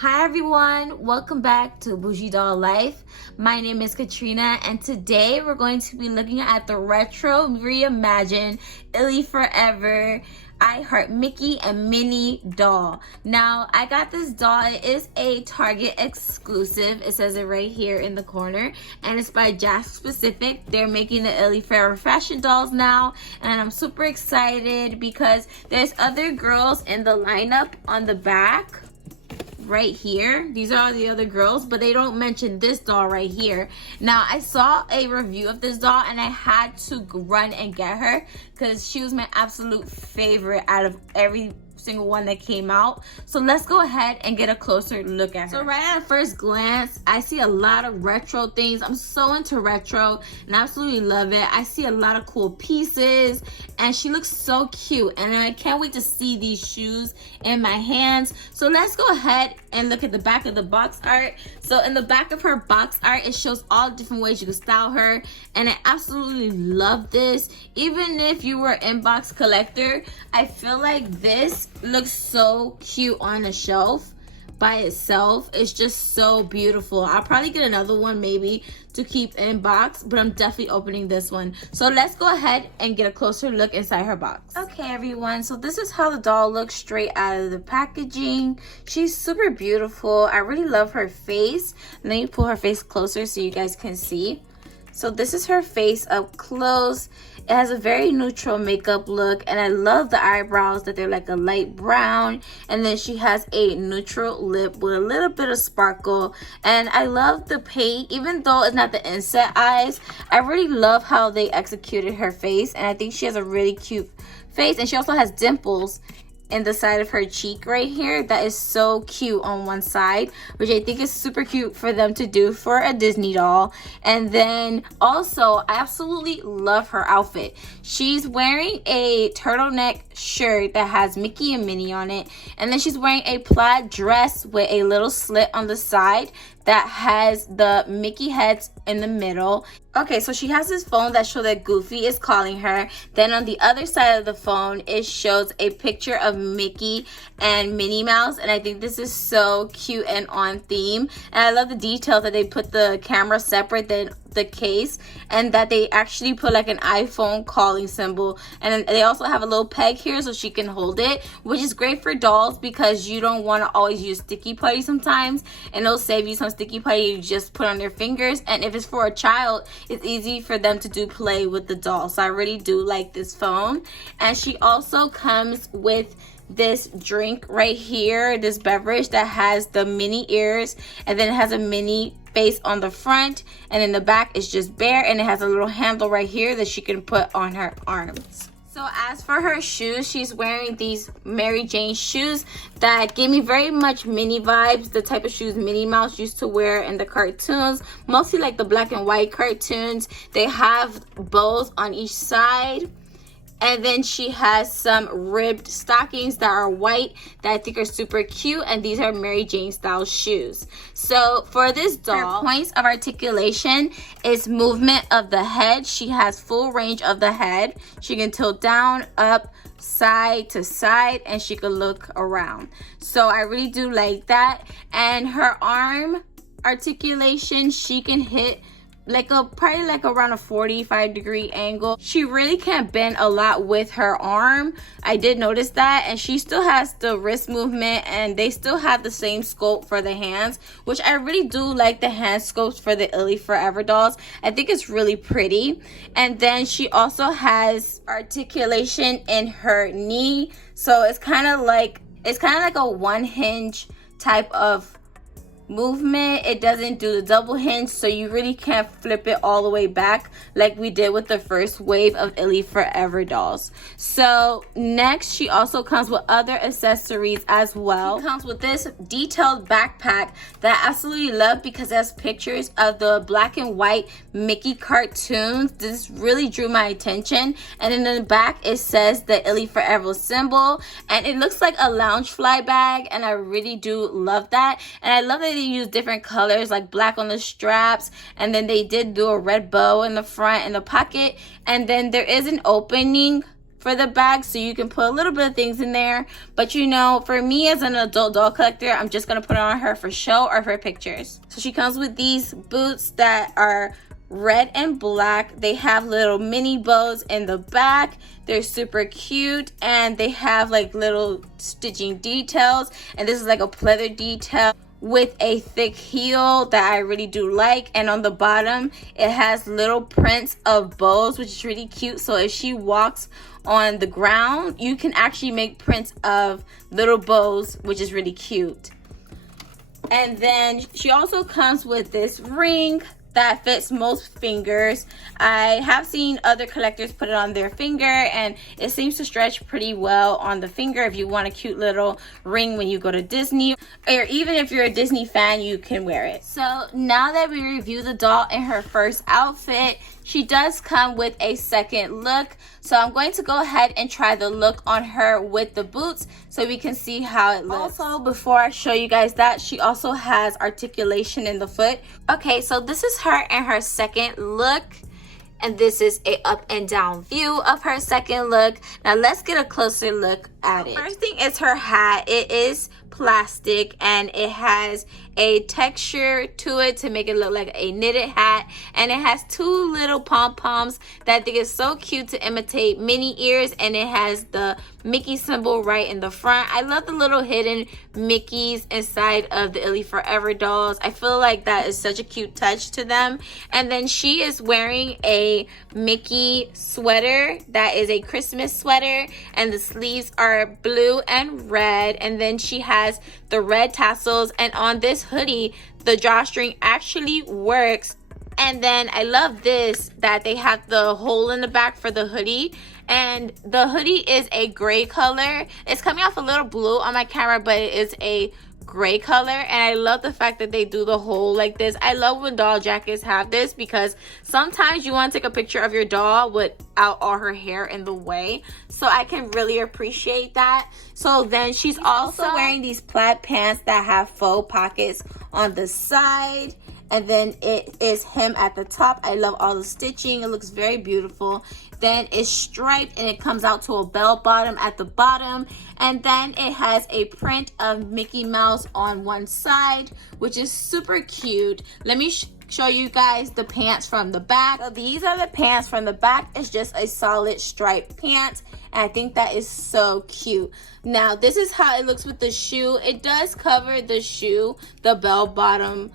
Hi everyone, welcome back to Bougie Doll Life. My name is Katrina and today we're going to be looking at the retro reimagined ILY 4Ever I Heart Mickey and Minnie doll. Now I got this doll, it is a Target exclusive, it says it right here in the corner, and it's by Jack Specific. They're making the ILY 4Ever fashion dolls now and I'm super excited because there's other girls in the lineup on the back. Right here, these are the other girls, but they don't mention this doll right here. Now I saw a review of this doll and I had to run and get her because she was my absolute favorite out of every single one that came out. So let's go ahead and get a closer look at her. So right at first glance, I see a lot of retro things. I'm so into retro and absolutely love it. I see a lot of cool pieces and she looks so cute and I can't wait to see these shoes in my hands. So let's go ahead and look at the back of the box art. So in the back of her box art, it shows all different ways you can style her and I absolutely love this. Even if you were an inbox collector, I feel like this looks so cute on a shelf by itself. It's just so beautiful. I'll probably get another one maybe to keep in box, but I'm definitely opening this one. So let's go ahead and get a closer look inside her box. Okay everyone, so this is how the doll looks straight out of the packaging. She's super beautiful. I really love her face. Let me pull her face closer so you guys can see. So this is her face up close. It has a very neutral makeup look and I love the eyebrows that they're like a light brown, and then she has a neutral lip with a little bit of sparkle, and I love the paint. Even though it's not the inset eyes, I really love how they executed her face and I think she has a really cute face, and she also has dimples in the side of her cheek right here that is so cute on one side, which I think is super cute for them to do for a Disney doll. And then also I absolutely love her outfit. She's wearing a turtleneck shirt that has Mickey and Minnie on it, and then she's wearing a plaid dress with a little slit on the side that has the Mickey heads in the middle. Okay, so she has this phone that shows that Goofy is calling her. Then on the other side of the phone, it shows a picture of Mickey and Minnie Mouse, and I think this is so cute and on theme. And I love the detail that they put the camera separate than the case, and that they actually put like an iPhone calling symbol, and then they also have a little peg here so she can hold it, which is great for dolls because you don't want to always use sticky putty sometimes, and it'll save you some sticky putty you just put on their fingers. And if it's for a child, it's easy for them to do play with the doll. So I really do like this phone. And she also comes with this drink right here, this beverage that has the Minnie ears, and then it has a Minnie face on the front, and in the back is just bare, and it has a little handle right here that she can put on her arms. So as for her shoes, she's wearing these Mary Jane shoes that gave me very much Minnie vibes, the type of shoes Minnie Mouse used to wear in the cartoons, mostly like the black and white cartoons. They have bows on each side. And then she has some ribbed stockings that are white that I think are super cute. And these are Mary Jane style shoes. So for this doll, her points of articulation is movement of the head. She has full range of the head. She can tilt down, up, side to side, and she can look around. So I really do like that. And her arm articulation, she can hit like probably like around a 45-degree angle. She really can't bend a lot with her arm. I did notice that. And she still has the wrist movement, and they still have the same sculpt for the hands, which I really do like the hand sculpts for the ILY 4Ever dolls. I think it's really pretty. And then she also has articulation in her knee, so it's kind of like a one hinge type of movement. It doesn't do the double hinge, so you really can't flip it all the way back like we did with the first wave of ILY 4Ever dolls. So next, she also comes with other accessories as well. She comes with this detailed backpack that I absolutely love because it has pictures of the black and white Mickey cartoons. This really drew my attention. And in the back, it says the ILY 4Ever symbol, and it looks like a Loungefly bag, and I really do love that. And I love that they use different colors like black on the straps, and then they did do a red bow in the front and the pocket, and then there is an opening for the bag, so you can put a little bit of things in there. But you know, for me as an adult doll collector, I'm just gonna put it on her for show or for pictures. So she comes with these boots that are red and black. They have little mini bows in the back. They're super cute, and they have like little stitching details, and this is like a pleather detail with a thick heel that I really do like. And on the bottom it has little prints of bows, which is really cute. So if she walks on the ground, you can actually make prints of little bows, which is really cute. And then she also comes with this ring that fits most fingers. I have seen other collectors put it on their finger, and it seems to stretch pretty well on the finger if you want a cute little ring when you go to Disney, or even if you're a Disney fan, you can wear it. So now that we review the doll in her first outfit, she does come with a second look. So I'm going to go ahead and try the look on her with the boots so we can see how it looks. Also, before I show you guys that, she also has articulation in the foot. Okay, so this is her in her second look, and this is a up and down view of her second look. Now let's get a closer look at it. First thing is her hat. It is plastic, and it has a texture to it to make it look like a knitted hat, and it has two little pom-poms that I think is so cute to imitate Minnie ears, and it has the Mickey symbol right in the front. I love the little hidden Mickeys inside of the ILY 4Ever dolls. I feel like that is such a cute touch to them. And then she is wearing a Mickey sweater that is a Christmas sweater, and the sleeves are blue and red, and then she has the red tassels, and on this hoodie the drawstring actually works. And then I love this, that they have the hole in the back for the hoodie, and the hoodie is a gray color. It's coming off a little blue on my camera, but it is a gray color, and I love the fact that they do the hole like this. I love when doll jackets have this, because sometimes you want to take a picture of your doll without all her hair in the way, so I can really appreciate that. So then she's also wearing these plaid pants that have faux pockets on the side, and then it is hem at the top. I love all the stitching. It looks very beautiful. Then it's striped, and it comes out to a bell bottom at the bottom, and then it has a print of Mickey Mouse on one side, which is super cute. Let me show you guys the pants from the back. So these are the pants from the back. It's just a solid striped pants, and I think that is so cute. Now this is how it looks with the shoe. It does cover the shoe, the bell bottom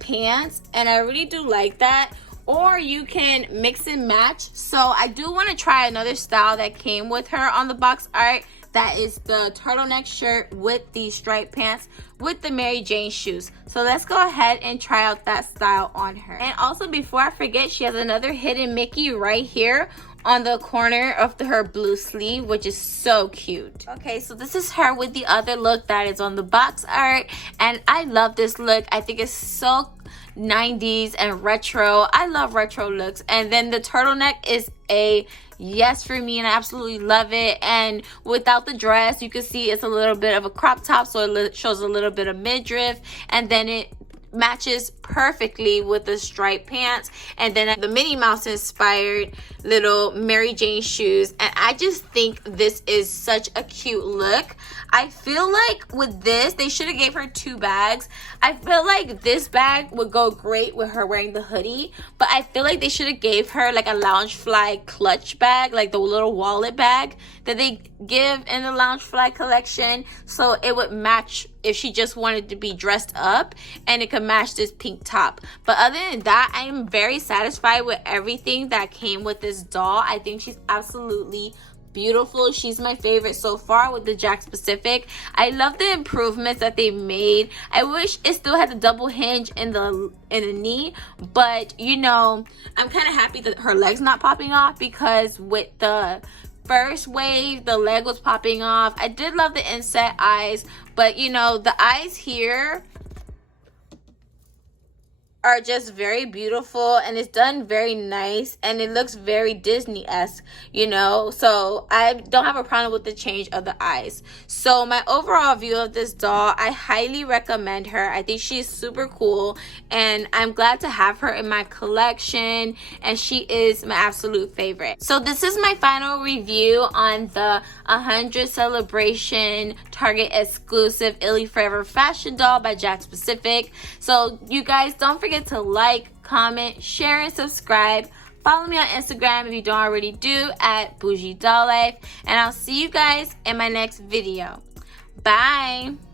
pants, and I really do like that. Or you can mix and match. So I do want to try another style that came with her on the box art. That is the turtleneck shirt with the striped pants with the Mary Jane shoes. So let's go ahead and try out that style on her. And also, before I forget, she has another hidden Mickey right here on the corner of her blue sleeve, which is so cute. Okay, so this is her with the other look that is on the box art, and I love this look. I think it's so 90s and retro. I love retro looks. And then the turtleneck is a yes for me, and I absolutely love it. And without the dress, you can see it's a little bit of a crop top, so it shows a little bit of midriff, and then it matches perfectly with the striped pants, and then the Minnie Mouse inspired little Mary Jane shoes. And I just think this is such a cute look. I feel like with this, they should have gave her two bags. I feel like this bag would go great with her wearing the hoodie, but I feel like they should have gave her like a Loungefly clutch bag, like the little wallet bag that they give in the Loungefly collection, so it would match if she just wanted to be dressed up, and it could match this pink top. But other than that, I am very satisfied with everything that came with this doll. I think she's absolutely beautiful. She's my favorite so far with the Jack Pacific. I love the improvements that they made. I wish it still had the double hinge in the knee, but you know, I'm kind of happy that her leg's not popping off, because with the first wave the leg was popping off. I did love the inset eyes, but you know, the eyes here are just very beautiful, and it's done very nice, and it looks very Disney-esque, you know. So I don't have a problem with the change of the eyes. So my overall view of this doll, I highly recommend her. I think she's super cool, and I'm glad to have her in my collection, and she is my absolute favorite. So this is my final review on the 100 celebration Target exclusive ILY 4Ever fashion doll by Jakks Pacific. So you guys, don't forget to like, comment, share, and subscribe. Follow me on Instagram if you don't already do at Bougie Doll Life. And I'll see you guys in my next video. Bye.